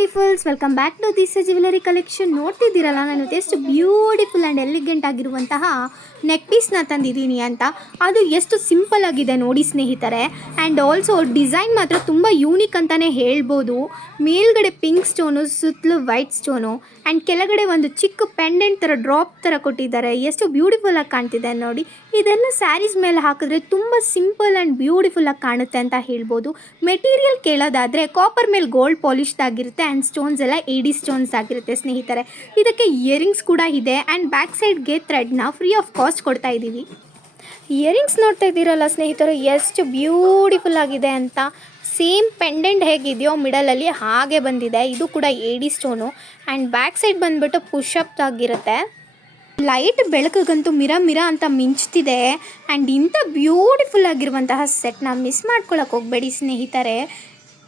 Beautifuls welcome back to this jewellery collection ನೋಡ್ತಿದ್ದೀರಲ್ಲ, ನಾನು ಎಷ್ಟು beautiful and elegant ಆಗಿರುವಂತಹ neck ಪೀಸ್ನ ತಂದಿದ್ದೀನಿ ಅಂತ. ಅದು ಎಷ್ಟು ಸಿಂಪಲ್ ಆಗಿದೆ ನೋಡಿ ಸ್ನೇಹಿತರೆ. ಆ್ಯಂಡ್ ಆಲ್ಸೋ ಡಿಸೈನ್ ಮಾತ್ರ ತುಂಬ ಯೂನಿಕ್ ಅಂತಲೇ ಹೇಳ್ಬೋದು. ಮೇಲ್ಗಡೆ ಪಿಂಕ್ ಸ್ಟೋನು ಸುತ್ತಲೂ ವೈಟ್ ಸ್ಟೋನು ಆ್ಯಂಡ್ ಕೆಳಗಡೆ ಒಂದು ಚಿಕ್ಕ ಪೆಂಡೆಂಟ್ ಥರ ಡ್ರಾಪ್ ಥರ ಕೊಟ್ಟಿದ್ದಾರೆ. ಎಷ್ಟು ಬ್ಯೂಟಿಫುಲ್ ಆಗಿ ಕಾಣ್ತಿದೆ ನೋಡಿ. ಇದೆಲ್ಲ ಸ್ಯಾರೀಸ್ ಮೇಲೆ ಹಾಕಿದ್ರೆ ತುಂಬ ಸಿಂಪಲ್ ಆ್ಯಂಡ್ ಬ್ಯೂಟಿಫುಲ್ ಆಗಿ ಕಾಣುತ್ತೆ ಅಂತ ಹೇಳ್ಬೋದು. ಮೆಟೀರಿಯಲ್ ಕೇಳೋದಾದರೆ ಕಾಪರ್ ಮೇಲೆ ಗೋಲ್ಡ್ ಪಾಲಿಶ್ಡ್ ಆಗಿರುತ್ತೆ ಆ್ಯಂಡ್ ಸ್ಟೋನ್ಸ್ ಎಲ್ಲ ಏಡಿ ಸ್ಟೋನ್ಸ್ ಆಗಿರುತ್ತೆ ಸ್ನೇಹಿತರೆ. ಇದಕ್ಕೆ ಇಯರಿಂಗ್ಸ್ ಕೂಡ ಇದೆ ಆ್ಯಂಡ್ ಬ್ಯಾಕ್ ಸೈಡ್ಗೆ ಥ್ರೆಡ್ನ ಫ್ರೀ ಆಫ್ ಕಾಸ್ಟ್ ಕೊಡ್ತಾ ಇದ್ದೀವಿ. ಇಯರಿಂಗ್ಸ್ ನೋಡ್ತಾ ಇದ್ದೀರಲ್ಲ ಸ್ನೇಹಿತರು, ಎಷ್ಟು ಬ್ಯೂಟಿಫುಲ್ ಆಗಿದೆ ಅಂತ. ಸೇಮ್ ಪೆಂಡೆಂಟ್ ಹೇಗಿದೆಯೋ ಮಿಡಲಲ್ಲಿ ಹಾಗೆ ಬಂದಿದೆ. ಇದು ಕೂಡ AD stone and back side ಬಂದುಬಿಟ್ಟು ಪುಷಪ್ ಆಗಿರುತ್ತೆ. ಲೈಟ್ ಬೆಳಕಿಗಂತೂ ಮಿರ ಮಿರ ಅಂತ ಮಿಂಚ್ತಿದೆ. ಆ್ಯಂಡ್ ಇಂಥ ಬ್ಯೂಟಿಫುಲ್ ಆಗಿರುವಂತಹ ಸೆಟ್ನ ಮಿಸ್ ಮಾಡ್ಕೊಳಕ್ಕೆ ಹೋಗಬೇಡಿ ಸ್ನೇಹಿತರೆ.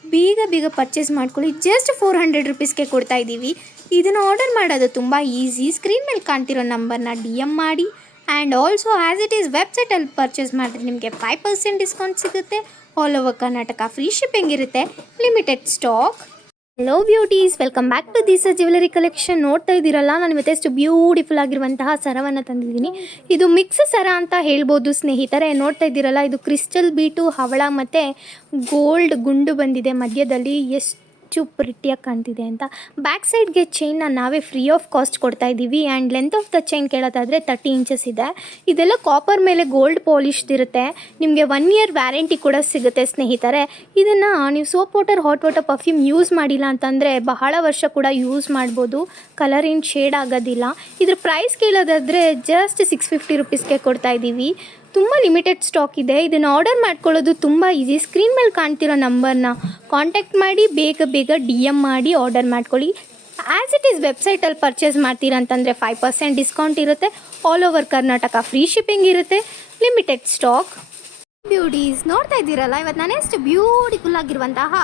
ಬೇಗ ಬೇಗ ಪರ್ಚೇಸ್ ಮಾಡ್ಕೊಳ್ಳಿ. ಜಸ್ಟ್ ಫೋರ್ ಹಂಡ್ರೆಡ್ ರುಪೀಸ್ಗೆ ಕೊಡ್ತಾ ಇದ್ದೀವಿ. ಇದನ್ನು ಆರ್ಡರ್ ಮಾಡೋದು ತುಂಬ ಈಸಿ ಸ್ಕ್ರೀನ್ ಮೇಲೆ ಕಾಣ್ತಿರೋ ನಂಬರ್ನ ಡಿ ಎಂ ಮಾಡಿ. And also as it is ವೆಬ್ಸೈಟಲ್ಲಿ ಪರ್ಚೇಸ್ ಮಾಡಿದ್ರೆ ನಿಮಗೆ ಫೈವ್ ಪರ್ಸೆಂಟ್ ಡಿಸ್ಕೌಂಟ್ ಸಿಗುತ್ತೆ. All over Karnataka free shipping ಇರುತ್ತೆ. Limited stock hello beauties welcome back to this jewellery collection ನೋಡ್ತಾ ಇದ್ದೀರಲ್ಲ? ನಾನು ಮತ್ತೆ ಎಷ್ಟು ಬ್ಯೂಟಿಫುಲ್ ಆಗಿರುವಂತಹ ಸರವನ್ನು ತಂದಿದ್ದೀನಿ. ಇದು ಮಿಕ್ಸ್ ಸರ ಅಂತ ಹೇಳ್ಬೋದು ಸ್ನೇಹಿತರೆ. ನೋಡ್ತಾ ಇದ್ದೀರಲ್ಲ? ಇದು ಕ್ರಿಸ್ಟಲ್ ಬೀಟು ಹವಳ ಮತ್ತು ಗೋಲ್ಡ್ ಗುಂಡು ಬಂದಿದೆ ಮಧ್ಯದಲ್ಲಿ. ಎಷ್ಟು ಪ್ರಿಟ್ಟಿಯಾಗಿ ಕಾಣ್ತಿದೆ ಅಂತ. ಬ್ಯಾಕ್ ಸೈಡ್ಗೆ ಚೈನ್ನ ನಾವೇ ಫ್ರೀ ಆಫ್ ಕಾಸ್ಟ್ ಕೊಡ್ತಾ ಇದ್ದೀವಿ and length of the chain ಕೇಳೋದಾದರೆ thirty inches ಇದೆ. ಇದೆಲ್ಲ ಕಾಪರ್ ಮೇಲೆ ಗೋಲ್ಡ್ ಪಾಲಿಶ್ಡ್ ಇರುತ್ತೆ. ನಿಮಗೆ ಒನ್ ಇಯರ್ ವ್ಯಾರಂಟಿ ಕೂಡ ಸಿಗುತ್ತೆ ಸ್ನೇಹಿತರೆ. ಇದನ್ನು ನೀವು soap water hot water perfume use ಮಾಡಿಲ್ಲ ಅಂತಂದರೆ ಬಹಳ ವರ್ಷ ಕೂಡ ಯೂಸ್ ಮಾಡ್ಬೋದು. ಕಲರ್ ಇನ್ ಶೇಡ್ ಆಗೋದಿಲ್ಲ. ಇದ್ರ ಪ್ರೈಸ್ ಕೇಳೋದಾದರೆ ಜಸ್ಟ್ ಸಿಕ್ಸ್ ಫಿಫ್ಟಿ ರುಪೀಸ್ಗೆ ಕೊಡ್ತಾ ಇದ್ದೀವಿ. ತುಂಬ ಲಿಮಿಟೆಡ್ ಸ್ಟಾಕ್ ಇದೆ. ಇದನ್ನು ಆರ್ಡರ್ ಮಾಡ್ಕೊಳ್ಳೋದು ತುಂಬ ಈಸಿ ಸ್ಕ್ರೀನ್ ಮೇಲೆ ಕಾಣ್ತಿರೋ ನಂಬರ್ನ ಕಾಂಟ್ಯಾಕ್ಟ್ ಮಾಡಿ, ಬೇಗ ಬೇಗ ಡಿ ಎಂ ಮಾಡಿ ಆರ್ಡರ್ ಮಾಡ್ಕೊಳ್ಳಿ. ಆ್ಯಸ್ ಇಟ್ ಈಸ್ ವೆಬ್ಸೈಟಲ್ಲಿ ಪರ್ಚೇಸ್ ಮಾಡ್ತೀರಾ ಅಂತಂದರೆ ಫೈವ್ ಪರ್ಸೆಂಟ್ ಡಿಸ್ಕೌಂಟ್ ಇರುತ್ತೆ. All over Karnataka free shipping ಇರುತ್ತೆ. ಲಿಮಿಟೆಡ್ ಸ್ಟಾಕ್ ಬ್ಯೂಟೀಸ್ ನೋಡ್ತಾ ಇದ್ದೀರಲ್ಲ? ಇವತ್ತು ನಾನು ಎಷ್ಟು ಬ್ಯೂಟಿಫುಲ್ ಆಗಿರುವಂತಹ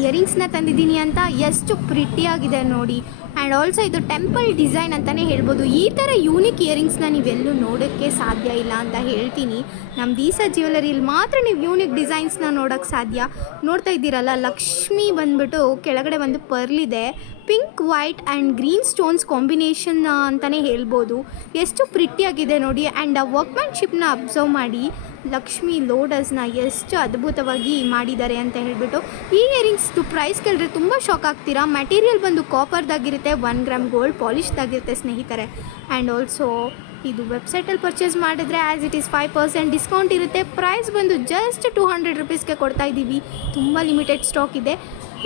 ಇಯರಿಂಗ್ಸ್ನ ತಂದಿದ್ದೀನಿ ಅಂತ ಎಷ್ಟು ಪ್ರಿಟಿಯಾಗಿದೆ ನೋಡಿ. ಆ್ಯಂಡ್ ಆಲ್ಸೋ ಇದು ಟೆಂಪಲ್ ಡಿಸೈನ್ ಅಂತಲೇ ಹೇಳ್ಬೋದು. ಈ ಥರ ಯೂನಿಕ್ ಇಯರಿಂಗ್ಸ್ನ ನೀವೆಲ್ಲೂ ನೋಡೋಕ್ಕೆ ಸಾಧ್ಯ ಇಲ್ಲ ಅಂತ ಹೇಳ್ತೀನಿ. ನಮ್ಮ ದೀಸಾ ಜ್ಯುವೆಲರಿಲಿ ಮಾತ್ರ ನೀವು ಯೂನಿಕ್ ಡಿಸೈನ್ಸ್ನ ನೋಡೋಕ್ಕೆ ಸಾಧ್ಯ. ನೋಡ್ತಾ ಇದ್ದೀರಲ್ಲ, ಲಕ್ಷ್ಮಿ ಬಂದ್ಬಿಟ್ಟು ಕೆಳಗಡೆ ಒಂದು ಪರ್ಲಿದೆ pink, white and green stones combination ಅಂತಲೇ ಹೇಳ್ಬೋದು. ಎಷ್ಟು ಪ್ರಿಟ್ಟಿಯಾಗಿದೆ ನೋಡಿ ಆ್ಯಂಡ್ ಆ ವರ್ಕ್ಮ್ಯಾನ್ಶಿಪ್ನ ಅಬ್ಸರ್ವ್ ಮಾಡಿ ಲಕ್ಷ್ಮಿ ಲೋಡಸ್ನ ಎಷ್ಟು ಅದ್ಭುತವಾಗಿ ಮಾಡಿದ್ದಾರೆ ಅಂತ ಹೇಳ್ಬಿಟ್ಟು ಈ ಇಯರಿಂಗ್ಸ್ದು ಪ್ರೈಸ್ ಕೇಳಿದ್ರೆ ತುಂಬ ಶಾಕ್ ಆಗ್ತೀರಾ? ಮೆಟೀರಿಯಲ್ ಬಂದು ಕಾಪರ್ದಾಗಿರುತ್ತೆ ಒನ್ ಗ್ರಾಮ್ ಗೋಲ್ಡ್ ಪಾಲಿಶ್ದಾಗಿರುತ್ತೆ ಸ್ನೇಹಿತರೆ. ಆ್ಯಂಡ್ ಆಲ್ಸೋ ಇದು ವೆಬ್ಸೈಟಲ್ಲಿ ಪರ್ಚೇಸ್ ಮಾಡಿದ್ರೆ as it is five percent discount ಇರುತ್ತೆ. ಪ್ರೈಸ್ ಬಂದು ಜಸ್ಟ್ ಟೂ ಹಂಡ್ರೆಡ್ ರುಪೀಸ್ಗೆ ಕೊಡ್ತಾ ಇದ್ದೀವಿ. ತುಂಬ ಲಿಮಿಟೆಡ್ ಸ್ಟಾಕ್ ಇದೆ.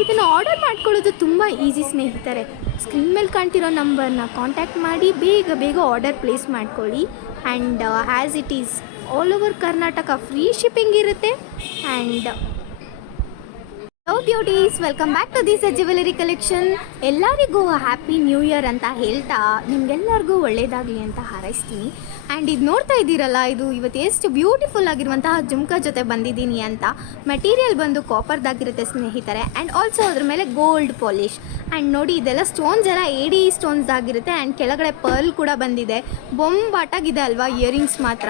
ಇದನ್ನು ಆರ್ಡರ್ ಮಾಡ್ಕೊಳ್ಳೋದು ತುಂಬ ಈಸಿ ಸ್ನೇಹಿತರೆ. ಸ್ಕ್ರೀನ್ ಮೇಲೆ ಕಾಣ್ತಿರೋ ನಂಬರ್ನ ಕಾಂಟ್ಯಾಕ್ಟ್ ಮಾಡಿ, ಬೇಗ ಬೇಗ ಆರ್ಡರ್ ಪ್ಲೇಸ್ ಮಾಡ್ಕೊಳ್ಳಿ. And as it is all over Karnataka free shipping ಇರುತ್ತೆ. And hello beauties welcome back to this jewellery collection ಎಲ್ಲರಿಗೂ ಹ್ಯಾಪಿ ನ್ಯೂ ಇಯರ್ ಅಂತ ಹೇಳ್ತಾ ನಿಮ್ಗೆಲ್ಲರಿಗೂ ಒಳ್ಳೆಯದಾಗಲಿ ಅಂತ ಹಾರೈಸ್ತೀನಿ. ಆ್ಯಂಡ್ ಇದು ನೋಡ್ತಾ ಇದ್ದೀರಲ್ಲ, ಇದು ಇವತ್ತು ಎಷ್ಟು ಬ್ಯೂಟಿಫುಲ್ ಆಗಿರುವಂತಹ ಜುಮ್ಕಾ ಜೊತೆ ಬಂದಿದ್ದೀನಿ ಅಂತ. ಮೆಟೀರಿಯಲ್ ಬಂದು ಕಾಪರ್ದಾಗಿರುತ್ತೆ ಸ್ನೇಹಿತರೆ. ಆ್ಯಂಡ್ ಆಲ್ಸೋ ಅದ್ರ ಮೇಲೆ ಗೋಲ್ಡ್ ಪಾಲಿಶ್ ಆ್ಯಂಡ್ ನೋಡಿ, ಇದೆಲ್ಲ ಸ್ಟೋನ್ಸ್ ಎಲ್ಲ ಏಡಿ ಸ್ಟೋನ್ಸ್ ಆಗಿರುತ್ತೆ ಆ್ಯಂಡ್ ಕೆಳಗಡೆ ಪರ್ಲ್ ಕೂಡ ಬಂದಿದೆ. ಬೊಂಬಾಟಾಗಿದೆ ಅಲ್ವಾ ಇಯರಿಂಗ್ಸ್ ಮಾತ್ರ.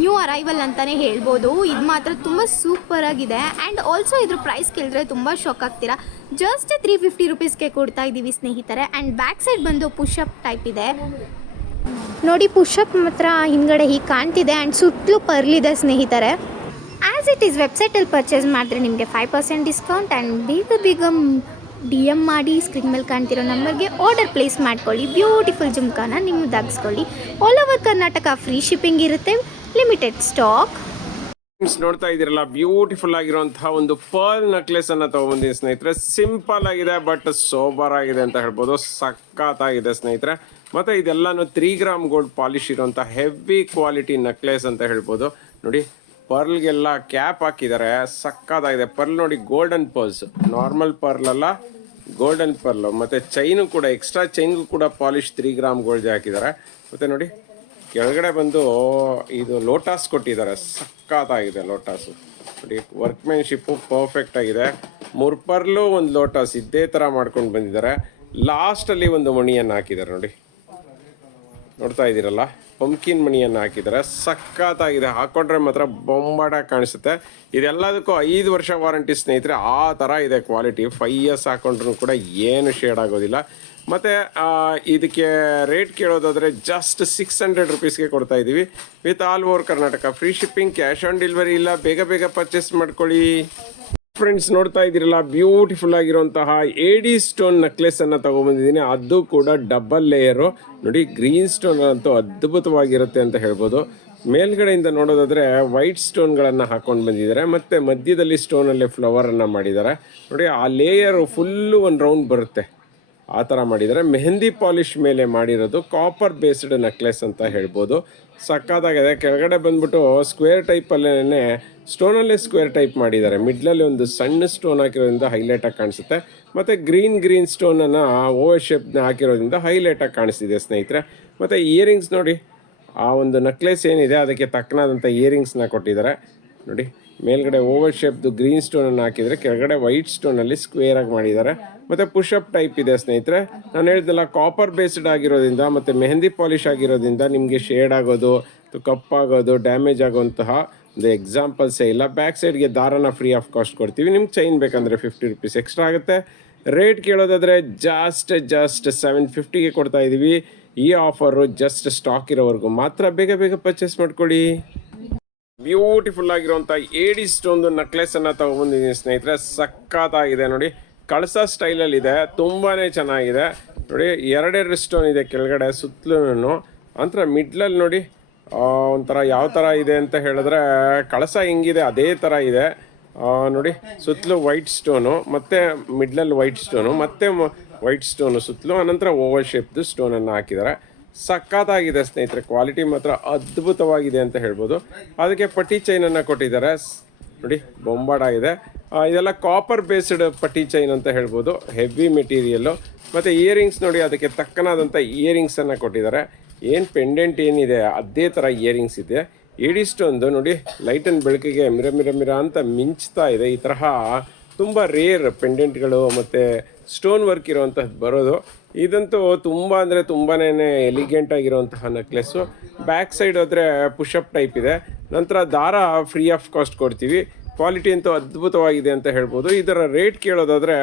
ನ್ಯೂ ಅರೈವಲ್ ಅಂತಲೇ ಹೇಳ್ಬೋದು. ಇದು ಮಾತ್ರ ತುಂಬ ಸೂಪರ್ ಆಗಿದೆ. ಆ್ಯಂಡ್ ಆಲ್ಸೋ ಇದ್ರ ಪ್ರೈಸ್ ಕೇಳಿದ್ರೆ ತುಂಬ ಶಾಕ್ ಆಗ್ತೀರಾ. ಜಸ್ಟ್ ತ್ರೀ ಫಿಫ್ಟಿ ರುಪೀಸ್ಗೆ ಕೊಡ್ತಾ ಇದ್ದೀವಿ ಸ್ನೇಹಿತರೆ. ಆ್ಯಂಡ್ ಬ್ಯಾಕ್ ಸೈಡ್ ಬಂದು ಪುಷಪ್ ಟೈಪ್ ಇದೆ. ನೋಡಿ ಪುಷಪ್ ಮಾತ್ರ ಹಿಂದ್ಗಡೆ ಹೀಗೆ ಕಾಣ್ತಿದೆ ಆ್ಯಂಡ್ ಸುತ್ತಲೂ ಪರ್ಲಿದೆ ಸ್ನೇಹಿತರೆ. ಆ್ಯಸ್ ಇಟ್ ಈಸ್ ವೆಬ್ಸೈಟಲ್ಲಿ ಪರ್ಚೇಸ್ ಮಾಡಿದ್ರೆ ನಿಮಗೆ ಫೈವ್ ಪರ್ಸೆಂಟ್ ಡಿಸ್ಕೌಂಟ್ ಆ್ಯಂಡ್ ಬೇಗ ಬೇಗ ಡಿ ಎಂ ಮಾಡಿ ಸ್ಕ್ರೀನ್ ಮೇಲೆ ಕಾಣ್ತಿರೋ ನಂಬರ್ಗೆ ಆರ್ಡರ್ ಪ್ಲೇಸ್ ಮಾಡ್ಕೊಳ್ಳಿ. ಬ್ಯೂಟಿಫುಲ್ ಜುಮ್ಕಾನ ನಿಮ್ಮ ದಾಗಿಸ್ಕೊಳ್ಳಿ. All over Karnataka free shipping ಇರುತ್ತೆ. ಲಿಮಿಟೆಡ್ ಸ್ಟಾಕ್ ನೋಡ್ತಾ ಇದ್ದೀರಲ್ಲ ಬ್ಯೂಟಿಫುಲ್ ಆಗಿರುವಂತಹ ಒಂದು ಪರ್ಲ್ ನೆಕ್ಲೆಸ್ ಅನ್ನ ತಗೊಂಡ್ಬಂದಿದೆ ಸ್ನೇಹಿತರೆ. ಸಿಂಪಲ್ ಆಗಿದೆ ಬಟ್ ಸೋಬರ್ ಆಗಿದೆ ಅಂತ ಹೇಳ್ಬೋದು. ಸಖತ್ತಾಗಿದೆ ಸ್ನೇಹಿತರೆ. ಮತ್ತೆ ಇದೆಲ್ಲಾನು ತ್ರೀ ಗ್ರಾಮ್ ಗೋಲ್ಡ್ ಪಾಲಿಶ್ ಇರುವಂತ ಹೆವಿ ಕ್ವಾಲಿಟಿ ನೆಕ್ಲೆಸ್ ಅಂತ ಹೇಳ್ಬೋದು. ನೋಡಿ, ಪರ್ಲ್ಗೆಲ್ಲ ಕ್ಯಾಪ್ ಹಾಕಿದ್ದಾರೆ ಸಕ್ಕತ್ತಾಗಿದೆ. ಪರ್ಲ್ ನೋಡಿ ಗೋಲ್ಡನ್ ಪರ್ಲ್ಸ್ ನಾರ್ಮಲ್ ಪರ್ಲ್ ಅಲ್ಲ ಗೋಲ್ಡನ್ ಪರ್ಲ್ ಮತ್ತೆ ಚೈನು ಕೂಡ ಎಕ್ಸ್ಟ್ರಾ ಚೈನ್ಗೂ ಕೂಡ ಪಾಲಿಶ್ ತ್ರೀ ಗ್ರಾಮ್ ಗೋಲ್ಡ್ ಹಾಕಿದ್ದಾರೆ ಮತ್ತೆ ನೋಡಿ, ಕೆಳಗಡೆ ಬಂದು ಇದು ಲೋಟಾಸ್ ಕೊಟ್ಟಿದ್ದಾರೆ ಸಕ್ಕತ್ತಾಗಿದೆ ಲೋಟಾಸ್ ನೋಡಿ ವರ್ಕ್ಮೆನ್ಶಿಪ್ಪು ಪರ್ಫೆಕ್ಟ್ ಆಗಿದೆ. ಮೂರು ಪರ್ಲು ಒಂದು ಲೋಟಾಸ್ ಇದೇ ಥರ ಮಾಡ್ಕೊಂಡು ಬಂದಿದ್ದಾರೆ. ಲಾಸ್ಟಲ್ಲಿ ಒಂದು ಮಣಿಯನ್ನು ಹಾಕಿದ್ದಾರೆ ನೋಡಿ. ನೋಡ್ತಾ ಇದ್ದೀರಲ್ಲ? ಪಂಪ್ಕಿನ್ ಮಣಿಯನ್ನು ಹಾಕಿದರೆ ಸಖತ್ತಾಗಿದೆ. ಹಾಕೊಂಡ್ರೆ ಮಾತ್ರ ಬೊಂಬಾಟ ಕಾಣಿಸುತ್ತೆ. ಇದೆಲ್ಲದಕ್ಕೂ ಐದು ವರ್ಷ ವಾರಂಟಿ ಸ್ನೇಹಿತರೆ, ಆ ಥರ ಇದೆ ಕ್ವಾಲಿಟಿ. ಫೈ ಇಯರ್ಸ್ ಹಾಕ್ಕೊಂಡ್ರೂ ಕೂಡ ಏನು ಶೇಡ್ ಆಗೋದಿಲ್ಲ. ಮತ್ತು ಇದಕ್ಕೆ ರೇಟ್ ಕೇಳೋದಾದರೆ ಜಸ್ಟ್ ಸಿಕ್ಸ್ ಹಂಡ್ರೆಡ್ ರುಪೀಸ್ಗೆ ಕೊಡ್ತಾ ಇದ್ದೀವಿ. With all over Karnataka free shipping cash on delivery ಇಲ್ಲ. ಬೇಗ ಬೇಗ ಪರ್ಚೇಸ್ ಮಾಡ್ಕೊಳ್ಳಿ. ಫ್ರೆಂಡ್ಸ್ ನೋಡ್ತಾ ಇದ್ದೀರಲ್ಲ ಬ್ಯೂಟಿಫುಲ್ ಆಗಿರುವಂತಹ ಏಡಿ ಸ್ಟೋನ್ ನೆಕ್ಲೆಸ್ ಅನ್ನ ತಗೊಂಡ್ಬಂದಿದ್ದೀನಿ ಅದು ಕೂಡ ಡಬಲ್ ಲೇಯರು ನೋಡಿ ಗ್ರೀನ್ ಸ್ಟೋನ್ ಅಂತೂ ಅದ್ಭುತವಾಗಿರುತ್ತೆ ಅಂತ ಹೇಳ್ಬೋದು. ಮೇಲ್ಗಡೆಯಿಂದ ನೋಡೋದಾದ್ರೆ ವೈಟ್ ಸ್ಟೋನ್ಗಳನ್ನು ಹಾಕೊಂಡು ಬಂದಿದ್ದಾರೆ. ಮತ್ತೆ ಮಧ್ಯದಲ್ಲಿ ಸ್ಟೋನಲ್ಲಿ ಅನ್ನ ಮಾಡಿದ್ದಾರೆ. ನೋಡಿ, ಆ ಲೇಯರ್ ಫುಲ್ಲು ಒಂದು ರೌಂಡ್ ಬರುತ್ತೆ. ಆ ಥರ ಮಾಡಿದ್ದಾರೆ. ಮೆಹಂದಿ ಪಾಲಿಶ್ ಮೇಲೆ ಮಾಡಿರೋದು ಕಾಪರ್ ಬೇಸ್ಡ್ ನೆಕ್ಲೆಸ್ ಅಂತ ಹೇಳ್ಬೋದು. ಸಕ್ಕತ್ತಾಗಿದೆ ಕೆಳಗಡೆ ಬಂದ್ಬಿಟ್ಟು ಸ್ಕ್ವೇರ್ ಟೈಪಲ್ಲೇ ಸ್ಟೋನಲ್ಲೇ ಸ್ಕ್ವೇರ್ ಟೈಪ್ ಮಾಡಿದ್ದಾರೆ. ಮಿಡ್ಲಲ್ಲಿ ಒಂದು ಸಣ್ಣ ಸ್ಟೋನ್ ಹಾಕಿರೋದ್ರಿಂದ ಹೈಲೈಟಾಗಿ ಕಾಣಿಸುತ್ತೆ. ಮತ್ತು ಗ್ರೀನ್ ಗ್ರೀನ್ ಸ್ಟೋನನ್ನು ಓವರ್ ಶೇಪ್ನ ಹಾಕಿರೋದ್ರಿಂದ ಹೈಲೈಟಾಗಿ ಕಾಣಿಸ್ತಿದೆ ಸ್ನೇಹಿತರೆ. ಮತ್ತು ಇಯರಿಂಗ್ಸ್ ನೋಡಿ, ಆ ಒಂದು ನಕ್ಲೆಸ್ ಏನಿದೆ, ಅದಕ್ಕೆ ತಕ್ಕನಾದಂಥ ಇಯರಿಂಗ್ಸ್ನ ಕೊಟ್ಟಿದ್ದಾರೆ. ನೋಡಿ, ಮೇಲ್ಗಡೆ ಓವರ್ ಶೇಪ್ದು ಗ್ರೀನ್ ಸ್ಟೋನನ್ನು ಹಾಕಿದರೆ ಕೆಳಗಡೆ ವೈಟ್ ಸ್ಟೋನಲ್ಲಿ ಸ್ಕ್ವೇರ್ ಆಗಿ ಮಾಡಿದ್ದಾರೆ. ಮತ್ತು ಪುಷಪ್ ಟೈಪ್ ಇದೆ ಸ್ನೇಹಿತರೆ. ನಾನು ಹೇಳಿದ್ನಲ್ಲ ಕಾಪರ್ ಬೇಸ್ಡ್ ಆಗಿರೋದ್ರಿಂದ ಮತ್ತು ಮೆಹಂದಿ ಪಾಲಿಶ್ ಆಗಿರೋದ್ರಿಂದ ನಿಮಗೆ ಶೇಡ್ ಆಗೋದು ಕಪ್ಪಾಗೋದು ಡ್ಯಾಮೇಜ್ ಆಗುವಂತಹ ಒಂದು ಎಕ್ಸಾಂಪಲ್ಸೇ ಇಲ್ಲ. ಬ್ಯಾಕ್ ಸೈಡ್ಗೆ ದಾರನ ಫ್ರೀ ಆಫ್ ಕಾಸ್ಟ್ ಕೊಡ್ತೀವಿ. ನಿಮ್ಗೆ ಚೈನ್ ಬೇಕಂದರೆ ಫಿಫ್ಟಿ ರುಪೀಸ್ ಎಕ್ಸ್ಟ್ರಾ ಆಗುತ್ತೆ. ರೇಟ್ ಕೇಳೋದಾದರೆ ಜಸ್ಟ್ ಜಸ್ಟ್ ಸೆವೆನ್ ಫಿಫ್ಟಿಗೆ ಕೊಡ್ತಾ ಇದ್ದೀವಿ ಈ ಆಫರು ಜಸ್ಟ್ ಸ್ಟಾಕ್ ಇರೋವರೆಗೂ ಮಾತ್ರ ಬೇಗ ಬೇಗ ಪರ್ಚೇಸ್ ಮಾಡ್ಕೊಳ್ಳಿ. ಬ್ಯೂಟಿಫುಲ್ ಆಗಿರುವಂಥ ಏಡಿ ಸ್ಟೋನ್ದು ಅನ್ನ ತಗೊಂಡ್ಬಂದಿದ್ದೀನಿ ಸ್ನೇಹಿತರೆ. ಸಖತ್ತಾಗಿದೆ ನೋಡಿ. ಕಳಸ ಸ್ಟೈಲಲ್ಲಿ ಇದೆ. ತುಂಬಾನೇ ಚೆನ್ನಾಗಿದೆ. ನೋಡಿ ಎರಡೆರಡು ಸ್ಟೋನ್ ಇದೆ ಕೆಳಗಡೆ ಸುತ್ತಲೂ ನಂತರ ಮಿಡ್ಲಲ್ಲಿ ನೋಡಿ ಒಂಥರ ಯಾವ ಥರ ಇದೆ ಅಂತ ಹೇಳಿದ್ರೆ, ಕಳಸ ಹೆಂಗಿದೆ, ಅದೇ ಥರ ಇದೆ. ನೋಡಿ, ಸುತ್ತಲೂ ವೈಟ್ ಸ್ಟೋನು ಮತ್ತೆ ಮಿಡ್ಲಲ್ಲಿ ವೈಟ್ ಸ್ಟೋನು ಮತ್ತೆ ವೈಟ್ ಸ್ಟೋನು ಸುತ್ತಲೂ, ಅನಂತರ ಓವಲ್ ಶೇಪ್ದು ಸ್ಟೋನನ್ನು ಹಾಕಿದ್ದಾರೆ. ಸಖತ್ತಾಗಿದೆ ಸ್ನೇಹಿತರೆ. ಕ್ವಾಲಿಟಿ ಮಾತ್ರ ಅದ್ಭುತವಾಗಿದೆ ಅಂತ ಹೇಳ್ಬೋದು. ಅದಕ್ಕೆ ಪಟ್ಟಿ ಚೈನನ್ನು ಕೊಟ್ಟಿದ್ದಾರೆ. ನೋಡಿ ಬೊಂಬಾಡ ಇದೆ ಇದೆಲ್ಲ ಕಾಪರ್ ಬೇಸ್ಡ್ ಪಟ್ಟಿ ಚೈನ್ ಅಂತ ಹೇಳ್ಬೋದು. ಹೆವಿ ಮೆಟೀರಿಯಲ್ಲು ಮತ್ತು ಇಯರಿಂಗ್ಸ್ ನೋಡಿ, ಅದಕ್ಕೆ ತಕ್ಕನಾದಂಥ ಇಯರಿಂಗ್ಸನ್ನು ಕೊಟ್ಟಿದ್ದಾರೆ. ಏನು ಪೆಂಡೆಂಟ್ ಏನಿದೆ, ಅದೇ ಥರ ಇಯರಿಂಗ್ಸ್ ಇದೆ. ಇಡಿಷ್ಟೊಂದು ನೋಡಿ ಲೈಟ್ ಬೆಳಕಿಗೆ ಮಿರ ಮಿರ ಮಿರ ಅಂತ ಮಿಂಚ್ತಾ ಇದೆ. ಈ ತರಹ ತುಂಬ ರೇರ್ ಪೆಂಡೆಂಟ್ಗಳು ಮತ್ತು ಸ್ಟೋನ್ ವರ್ಕ್ ಇರುವಂಥದ್ದು ಬರೋದು. ಇದಂತೂ ತುಂಬ ಅಂದರೆ ತುಂಬಾ ಎಲಿಗೆಂಟ್ ಆಗಿರುವಂತಹ ನೆಕ್ಲೆಸ್ಸು ಬ್ಯಾಕ್ ಸೈಡ್ ಹೋದರೆ ಪುಷಪ್ ಟೈಪ್ ಇದೆ. ನಂತರ ದಾರ ಫ್ರೀ ಆಫ್ ಕಾಸ್ಟ್ ಕೊಡ್ತೀವಿ. ಕ್ವಾಲಿಟಿ ಅಂತೂ ಅದ್ಭುತವಾಗಿದೆ ಅಂತ ಹೇಳ್ಬೋದು. ಇದರ ರೇಟ್ ಕೇಳೋದಾದರೆ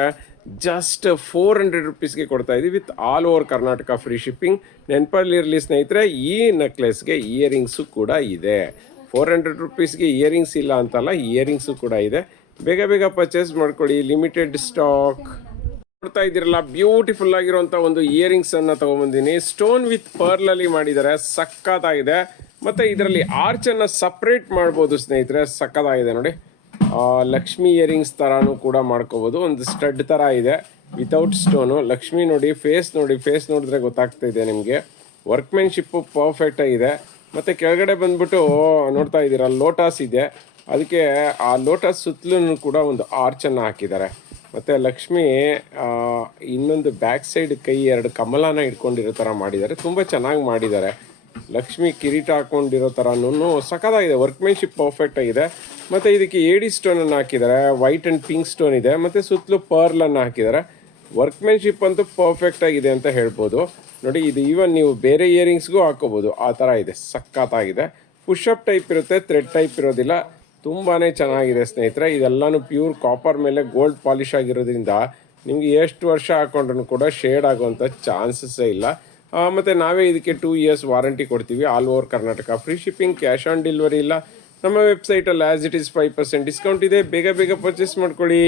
ಜಸ್ಟ್ ಫೋರ್ ಹಂಡ್ರೆಡ್ ರುಪೀಸ್ಗೆ ಕೊಡ್ತಾ ಇದ್ದೀವಿ with all over Karnataka free shipping ನೆನಪಲ್ಲಿರಲಿ ಸ್ನೇಹಿತರೆ, ಈ ನೆಕ್ಲೆಸ್ಗೆ ಇಯರಿಂಗ್ಸು ಕೂಡ ಇದೆ. ಫೋರ್ ಹಂಡ್ರೆಡ್ ರುಪೀಸ್ಗೆ ಇಯರಿಂಗ್ಸ್ ಇಲ್ಲ ಅಂತಲ್ಲ ಇಯರಿಂಗ್ಸು ಕೂಡ ಇದೆ. ಬೇಗ ಬೇಗ ಪರ್ಚೇಸ್ ಮಾಡ್ಕೊಳ್ಳಿ. ಲಿಮಿಟೆಡ್ ಸ್ಟಾಕ್ ನೋಡ್ತಾ ಇದ್ದೀರಲ್ಲ ಬ್ಯೂಟಿಫುಲ್ ಆಗಿರುವಂತ ಒಂದು ಇಯರಿಂಗ್ಸ್ ಅನ್ನ ತಗೊಂಬಂದಿನಿ. ಸ್ಟೋನ್ ವಿತ್ ಪರ್ಲ್ ಅಲ್ಲಿ ಮಾಡಿದ್ದಾರೆ ಸಕ್ಕತ್ತಾಗಿದೆ. ಮತ್ತೆ ಇದರಲ್ಲಿ ಆರ್ಚ್ ಅನ್ನ ಸಪ್ರೇಟ್ ಮಾಡ್ಬೋದು ಸ್ನೇಹಿತರೆ, ಸಕ್ಕತ್ತಾಗಿದೆ ನೋಡಿ. ಲಕ್ಷ್ಮಿ ಇಯರಿಂಗ್ಸ್ ತರಾನು ಕೂಡ ಮಾಡ್ಕೋಬಹುದು ಒಂದು ಸ್ಟಡ್ ತರ ಇದೆ ವಿತೌಟ್ ಸ್ಟೋನು ಲಕ್ಷ್ಮಿ ನೋಡಿ ಫೇಸ್ ನೋಡಿ ಫೇಸ್ ನೋಡಿದ್ರೆ ಗೊತ್ತಾಗ್ತಾ ಇದೆ ನಿಮಗೆ. ವರ್ಕ್ಮೆನ್ಶಿಪ್ಪು ಪರ್ಫೆಕ್ಟ್ ಆಗಿದೆ ಮತ್ತೆ ಕೆಳಗಡೆ ಬಂದ್ಬಿಟ್ಟು ನೋಡ್ತಾ ಇದ್ದೀರಾ ಲೋಟಸ್ ಇದೆ. ಅದಕ್ಕೆ ಆ ಲೋಟಸ್ ಸುತ್ತಲೂ ಕೂಡ ಒಂದು ಆರ್ಚನ್ನು ಹಾಕಿದ್ದಾರೆ. ಮತ್ತು ಲಕ್ಷ್ಮಿ ಇನ್ನೊಂದು ಬ್ಯಾಕ್ ಸೈಡ್ ಕೈ ಎರಡು ಕಮಲನ ಇಟ್ಕೊಂಡಿರೋ ಥರ ಮಾಡಿದ್ದಾರೆ. ತುಂಬ ಚೆನ್ನಾಗಿ ಮಾಡಿದ್ದಾರೆ. ಲಕ್ಷ್ಮಿ ಕಿರೀಟ ಹಾಕೊಂಡಿರೋ ಥರನೂ ಸಖತ್ತಾಗಿದೆ. ವರ್ಕ್ಮೆನ್ಶಿಪ್ ಪರ್ಫೆಕ್ಟ್ ಆಗಿದೆ. ಮತ್ತು ಇದಕ್ಕೆ ಏಡಿ ಸ್ಟೋನನ್ನು ಹಾಕಿದ್ದಾರೆ. ವೈಟ್ ಆ್ಯಂಡ್ ಪಿಂಕ್ ಸ್ಟೋನ್ ಇದೆ. ಮತ್ತು ಸುತ್ತಲೂ ಪರ್ಲನ್ನು ಹಾಕಿದ್ದಾರೆ. ವರ್ಕ್ಮೆನ್ಶಿಪ್ ಅಂತೂ ಪರ್ಫೆಕ್ಟ್ ಆಗಿದೆ ಅಂತ ಹೇಳ್ಬೋದು. ನೋಡಿ, ಇದು ಈವನ್ ನೀವು ಬೇರೆ ಇಯರಿಂಗ್ಸ್ಗೂ ಹಾಕೋಬೋದು. ಆ ಥರ ಇದೆ. ಸಖತ್ತಾಗಿದೆ. ಪುಷಪ್ ಟೈಪ್ ಇರುತ್ತೆ ಥ್ರೆಡ್ ಟೈಪ್ ಇರೋದಿಲ್ಲ. ತುಂಬಾ ಚೆನ್ನಾಗಿದೆ ಸ್ನೇಹಿತರೆ. ಇದೆಲ್ಲನೂ ಪ್ಯೂರ್ ಕಾಪರ್ ಮೇಲೆ ಗೋಲ್ಡ್ ಪಾಲಿಶ್ ಆಗಿರೋದ್ರಿಂದ ನಿಮಗೆ ಎಷ್ಟು ವರ್ಷ ಹಾಕೊಂಡ್ರೂ ಕೂಡ ಶೇಡ್ ಆಗುವಂಥ ಚಾನ್ಸಸ್ಸೇ ಇಲ್ಲ. ಮತ್ತು ನಾವೇ ಇದಕ್ಕೆ ಟೂ ಇಯರ್ಸ್ ವಾರಂಟಿ ಕೊಡ್ತೀವಿ. All over Karnataka free shipping cash on delivery ಇಲ್ಲ. ನಮ್ಮ ವೆಬ್ಸೈಟಲ್ಲಿ as it is five percent discount ಇದೆ. ಬೇಗ ಬೇಗ ಪರ್ಚೇಸ್ ಮಾಡ್ಕೊಳ್ಳಿ.